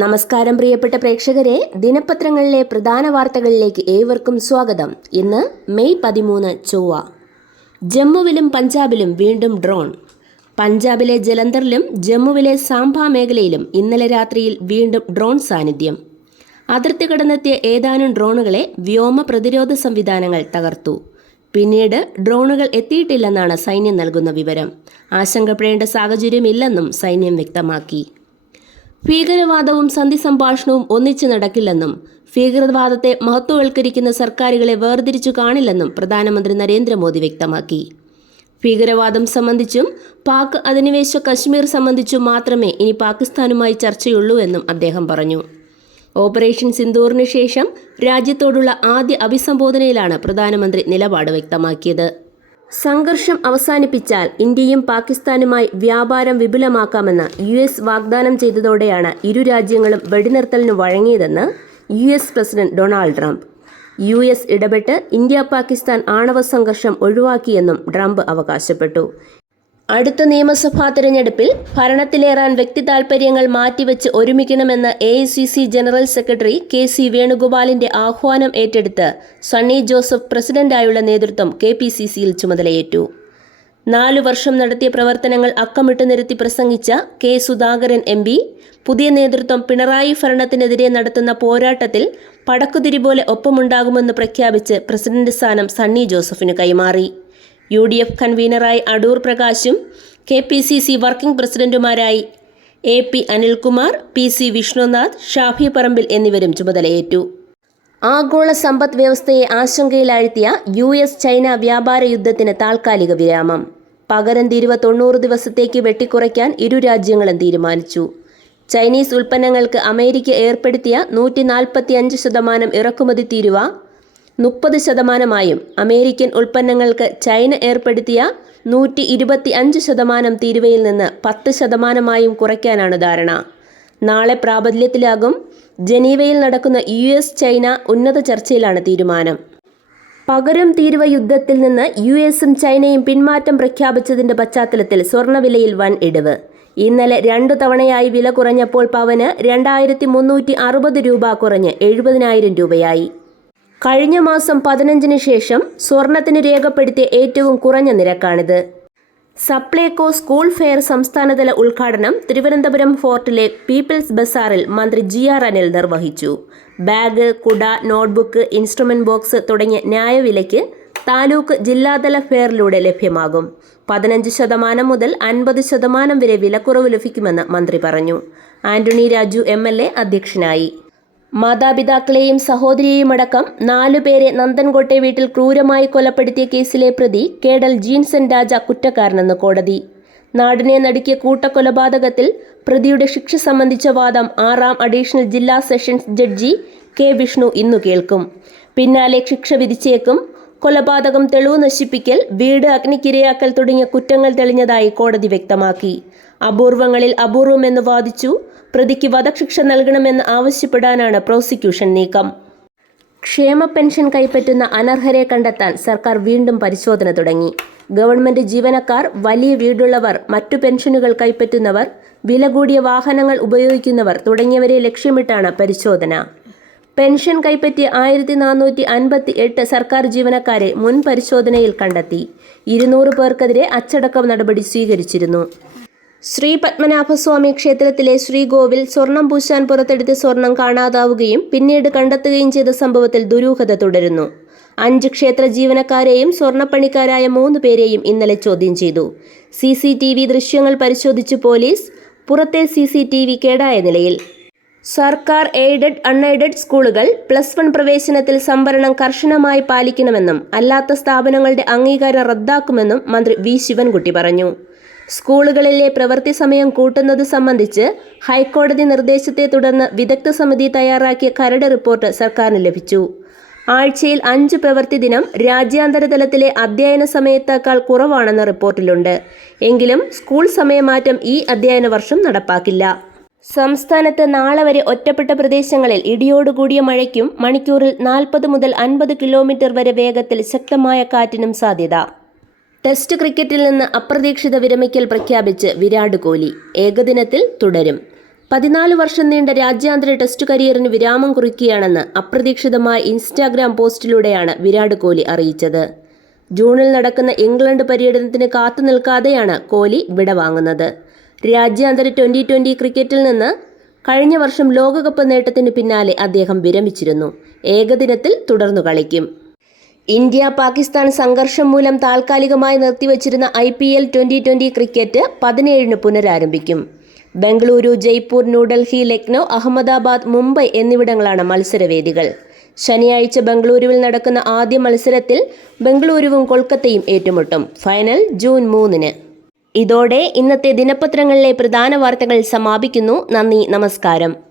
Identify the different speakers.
Speaker 1: നമസ്കാരം പ്രിയപ്പെട്ട പ്രേക്ഷകരെ. ദിനപത്രങ്ങളിലെ പ്രധാന വാർത്തകളിലേക്ക് ഏവർക്കും സ്വാഗതം. ഇന്ന് മെയ് പതിമൂന്ന് ചൊവ്വ. ജമ്മുവിലും പഞ്ചാബിലും വീണ്ടും ഡ്രോൺ. പഞ്ചാബിലെ ജലന്ധറിലും ജമ്മുവിലെ സാംബ മേഖലയിലും ഇന്നലെ രാത്രിയിൽ വീണ്ടും ഡ്രോൺ സാന്നിധ്യം. അതിർത്തി കടന്നെത്തിയ ഏതാനും ഡ്രോണുകളെ വ്യോമ പ്രതിരോധ സംവിധാനങ്ങൾ തകർത്തു. പിന്നീട് ഡ്രോണുകൾ എത്തിയിട്ടില്ലെന്നാണ് സൈന്യം നൽകുന്ന വിവരം. ആശങ്കപ്പെടേണ്ട സാഹചര്യമില്ലെന്നും സൈന്യം വ്യക്തമാക്കി. ഭീകരവാദവും സന്ധി സംഭാഷണവും ഒന്നിച്ചു നടക്കില്ലെന്നും ഭീകരവാദത്തെ മഹത്വവൽക്കരിക്കുന്ന സർക്കാരുകളെ വേർതിരിച്ചു കാണില്ലെന്നും പ്രധാനമന്ത്രി നരേന്ദ്രമോദി വ്യക്തമാക്കി. ഭീകരവാദം സംബന്ധിച്ചും പാക് അധിനിവേശ കശ്മീർ സംബന്ധിച്ചും മാത്രമേ ഇനി പാകിസ്ഥാനുമായി ചർച്ചയുള്ളൂ എന്നും അദ്ദേഹം പറഞ്ഞു. ഓപ്പറേഷൻ സിന്ദൂറിന് ശേഷം രാജ്യത്തോടുള്ള ആദ്യ അഭിസംബോധനയിലാണ് പ്രധാനമന്ത്രി നിലപാട് വ്യക്തമാക്കിയത്. സംഘർഷം അവസാനിപ്പിച്ചാൽ ഇന്ത്യയും പാകിസ്ഥാനുമായി വ്യാപാരം വിപുലമാക്കാമെന്ന് യു എസ് വാഗ്ദാനം ചെയ്തതോടെയാണ് ഇരു രാജ്യങ്ങളും വെടിനിർത്തലിന് വഴങ്ങിയതെന്ന് U S president Donald Trump. U S ഇടപെട്ട് ഇന്ത്യ പാകിസ്ഥാൻ ആണവ സംഘർഷം ഒഴിവാക്കിയെന്നും ട്രംപ് അവകാശപ്പെട്ടു. അടുത്ത നിയമസഭാ തെരഞ്ഞെടുപ്പിൽ ഭരണത്തിലേറാൻ വ്യക്തി താൽപര്യങ്ങൾ മാറ്റിവെച്ച് ഒരുമിക്കണമെന്ന് A general secretary K C വേണുഗോപാലിന്റെ ആഹ്വാനം ഏറ്റെടുത്ത് സണ്ണി ജോസഫ് പ്രസിഡന്റായുള്ള നേതൃത്വം കെ പി സി സിയിൽ ചുമതലയേറ്റു. നാലു വർഷം നടത്തിയ പ്രവർത്തനങ്ങൾ അക്കമിട്ട് നിരത്തി പ്രസംഗിച്ച കെ സുധാകരൻ എം പി പുതിയ നേതൃത്വം പിണറായി ഭരണത്തിനെതിരെ നടത്തുന്ന പോരാട്ടത്തിൽ പടക്കുതിരി പോലെ ഒപ്പമുണ്ടാകുമെന്ന് പ്രഖ്യാപിച്ച് പ്രസിഡന്റ് സ്ഥാനം സണ്ണി ജോസഫിന് കൈമാറി. യു ഡി എഫ് കൺവീനറായി Adoor പ്രകാശും K P C C working പ്രസിഡന്റുമാരായി A P Anilkumar P C Vishnunath Shafi Parambil എന്നിവരും ചുമതലയേറ്റു. ആഗോള സമ്പദ് വ്യവസ്ഥയെ ആശങ്കയിലാഴ്ത്തിയ യു എസ് ചൈന വ്യാപാര യുദ്ധത്തിന് താൽക്കാലിക വിരാമം. പകരം തീരുവ തൊണ്ണൂറ് ദിവസത്തേക്ക് വെട്ടിക്കുറയ്ക്കാൻ ഇരു രാജ്യങ്ങളും തീരുമാനിച്ചു. ചൈനീസ് ഉൽപ്പന്നങ്ങൾക്ക് അമേരിക്ക ഏർപ്പെടുത്തിയ നൂറ്റി നാൽപ്പത്തി അഞ്ച് ശതമാനം ഇറക്കുമതി തീരുവ മുപ്പത് ശതമാനമായും അമേരിക്കൻ ഉൽപ്പന്നങ്ങൾക്ക് ചൈന ഏർപ്പെടുത്തിയ നൂറ്റി ഇരുപത്തി അഞ്ച് ശതമാനം തീരുവയിൽ നിന്ന് പത്ത് ശതമാനമായും കുറയ്ക്കാനാണ് ധാരണ. നാളെ പ്രാബല്യത്തിലാകും. ജനീവയിൽ നടക്കുന്ന യു എസ് ചൈന ഉന്നത ചർച്ചയിലാണ് തീരുമാനം. പകരം തീരുവ യുദ്ധത്തിൽ നിന്ന് യു എസും ചൈനയും പിന്മാറ്റം പ്രഖ്യാപിച്ചതിന്റെ പശ്ചാത്തലത്തിൽ സ്വർണവിലയിൽ വൻ ഇടിവ്. ഇന്നലെ രണ്ടു തവണയായി വില കുറഞ്ഞപ്പോൾ പവന് രണ്ടായിരത്തി മുന്നൂറ്റി അറുപത് രൂപ കുറഞ്ഞ് എഴുപതിനായിരം രൂപയായി. കഴിഞ്ഞ മാസം പതിനഞ്ചിന് ശേഷം സ്വർണത്തിന് രേഖപ്പെടുത്തിയ ഏറ്റവും കുറഞ്ഞ നിരക്കാണിത്. സപ്ലൈകോ സ്കൂൾ ഫെയർ സംസ്ഥാനതല ഉദ്ഘാടനം തിരുവനന്തപുരം ഫോർട്ടിലെ പീപ്പിൾസ് ബസാറിൽ മന്ത്രി ജി ആർ അനിൽ നിർവഹിച്ചു. ബാഗ് കുട നോട്ട്ബുക്ക് ഇൻസ്ട്രുമെന്റ് ബോക്സ് തുടങ്ങിയ ന്യായവിലയ്ക്ക് താലൂക്ക് ജില്ലാതല ഫെയറിലൂടെ ലഭ്യമാകും. പതിനഞ്ച് ശതമാനം മുതൽ അൻപത് ശതമാനം വരെ വിലക്കുറവ് ലഭിക്കുമെന്ന് മന്ത്രി പറഞ്ഞു. ആന്റണി രാജു എം അധ്യക്ഷനായി. മാതാപിതാക്കളെയും സഹോദരിയെയും അടക്കം നാലുപേരെ നന്ദൻകോട്ടെ വീട്ടിൽ ക്രൂരമായി കൊലപ്പെടുത്തിയ കേസിലെ പ്രതി കേഡൽ ജീൻസൻ രാജ കുറ്റക്കാരനെന്ന് കോടതി. നാടിനെ നടുക്കിയ കൂട്ടക്കൊലപാതകത്തിൽ പ്രതിയുടെ ശിക്ഷ സംബന്ധിച്ച വാദം ആറാം അഡീഷണൽ ജില്ലാ സെഷൻസ് ജഡ്ജി കെ വിഷ്ണു ഇന്നു കേൾക്കും. പിന്നാലെ ശിക്ഷ വിധിച്ചേക്കും കൊലപാതകം തെളിവ് നശിപ്പിക്കൽ വീട് അഗ്നിക്കിരയാക്കൽ തുടങ്ങിയ കുറ്റങ്ങൾ തെളിഞ്ഞതായി കോടതി വ്യക്തമാക്കി. അപൂർവങ്ങളിൽ അപൂർവമെന്ന് വാദിച്ചു പ്രതിക്ക് വധശിക്ഷ നൽകണമെന്ന് ആവശ്യപ്പെടാനാണ് പ്രോസിക്യൂഷൻ നീക്കം. ക്ഷേമ പെൻഷൻ കൈപ്പറ്റുന്ന അനർഹരെ കണ്ടെത്താൻ സർക്കാർ വീണ്ടും പരിശോധന തുടങ്ങി. ഗവൺമെന്റ് ജീവനക്കാർ വലിയ വീടുള്ളവർ മറ്റു പെൻഷനുകൾ കൈപ്പറ്റുന്നവർ വില കൂടിയ വാഹനങ്ങൾ ഉപയോഗിക്കുന്നവർ തുടങ്ങിയവരെ ലക്ഷ്യമിട്ടാണ് പരിശോധന. പെൻഷൻ കൈപ്പറ്റിയ ആയിരത്തി നാനൂറ്റി അൻപത്തി എട്ട് സർക്കാർ ജീവനക്കാരെ മുൻ പരിശോധനയിൽ കണ്ടെത്തി. ഇരുന്നൂറ് പേർക്കെതിരെ അച്ചടക്കം നടപടി സ്വീകരിച്ചിരുന്നു. ശ്രീ പത്മനാഭസ്വാമി ക്ഷേത്രത്തിലെ ശ്രീകോവിൽ സ്വർണം പൂശാൻ പുറത്തെടുത്ത് സ്വർണം കാണാതാവുകയും പിന്നീട് കണ്ടെത്തുകയും ചെയ്ത സംഭവത്തിൽ ദുരൂഹത തുടരുന്നു. അഞ്ച് ക്ഷേത്ര ജീവനക്കാരെയും സ്വർണപ്പണിക്കാരായ മൂന്ന് പേരെയും ഇന്നലെ ചോദ്യം ചെയ്തു. സി സി ടി വി ദൃശ്യങ്ങൾ പരിശോധിച്ച് പോലീസ് പുറത്തെ സി സി ടി വി കേടായ നിലയിൽ. സർക്കാർ എയ്ഡഡ് അൺഎയ്ഡഡ് സ്കൂളുകൾ പ്ലസ് വൺ പ്രവേശനത്തിൽ സംവരണം കർശനമായി പാലിക്കണമെന്നും അല്ലാത്ത സ്ഥാപനങ്ങളുടെ അംഗീകാരം റദ്ദാക്കുമെന്നും മന്ത്രി വി. ശിവൻകുട്ടി പറഞ്ഞു. സ്കൂളുകളിലെ പ്രവൃത്തി സമയം കൂട്ടുന്നത് സംബന്ധിച്ച് ഹൈക്കോടതി നിർദ്ദേശത്തെ തുടർന്ന് വിദഗ്ധ സമിതി തയ്യാറാക്കിയ കരട് റിപ്പോർട്ട് സർക്കാരിന് ലഭിച്ചു. ആഴ്ചയിൽ അഞ്ച് പ്രവൃത്തി ദിനം രാജ്യാന്തര തലത്തിലെ അധ്യയന സമയത്തേക്കാൾ കുറവാണെന്ന് റിപ്പോർട്ടിലുണ്ട്. എങ്കിലും സ്കൂൾ സമയമാറ്റം ഈ അധ്യയന വർഷം നടപ്പാക്കില്ല. സംസ്ഥാനത്ത് നാളെ വരെ ഒറ്റപ്പെട്ട പ്രദേശങ്ങളിൽ ഇടിയോടുകൂടിയ മഴയ്ക്കും മണിക്കൂറിൽ നാൽപ്പത് മുതൽ അൻപത് കിലോമീറ്റർ വരെ വേഗത്തിൽ ശക്തമായ കാറ്റിനും സാധ്യത. ടെസ്റ്റ് ക്രിക്കറ്റിൽ നിന്ന് അപ്രതീക്ഷിത വിരമിക്കൽ പ്രഖ്യാപിച്ച് വിരാട് കോഹ്ലി ഏകദിനത്തിൽ തുടരും. പതിനാല് വർഷം നീണ്ട രാജ്യാന്തര ടെസ്റ്റ് കരിയറിന് വിരാമം കുറിക്കുകയാണെന്ന് അപ്രതീക്ഷിതമായ ഇൻസ്റ്റാഗ്രാം പോസ്റ്റിലൂടെയാണ് വിരാട് കോഹ്ലി അറിയിച്ചത്. ജൂണിൽ നടക്കുന്ന ഇംഗ്ലണ്ട് പര്യടനത്തിന് കാത്തു നിൽക്കാതെയാണ് കോഹ്ലി വിടവാങ്ങുന്നത്. രാജ്യാന്തര ട്വന്റി ട്വന്റി ക്രിക്കറ്റിൽ നിന്ന് കഴിഞ്ഞ വർഷം ലോകകപ്പ് നേട്ടത്തിന് പിന്നാലെ അദ്ദേഹം വിരമിച്ചിരുന്നു. ഏകദിനത്തിൽ തുടർന്നു കളിക്കും. ഇന്ത്യ പാകിസ്ഥാൻ സംഘർഷം മൂലം താൽക്കാലികമായി നിർത്തിവച്ചിരുന്ന I P L twenty twenty cricket പതിനേഴിന് പുനരാരംഭിക്കും. ബംഗളൂരു ജയ്പൂർ ന്യൂഡൽഹി ലക്നൗ അഹമ്മദാബാദ് മുംബൈ എന്നിവിടങ്ങളാണ് മത്സരവേദികൾ. ശനിയാഴ്ച ബംഗളൂരുവിൽ നടക്കുന്ന ആദ്യ മത്സരത്തിൽ ബംഗളൂരുവും കൊൽക്കത്തയും ഏറ്റുമുട്ടും. ഫൈനൽ ജൂൺ മൂന്നിന്. ഇതോടെ ഇന്നത്തെ ദിനപത്രങ്ങളിലെ പ്രധാന വാർത്തകൾ സമാപിക്കുന്നു. നന്ദി നമസ്കാരം.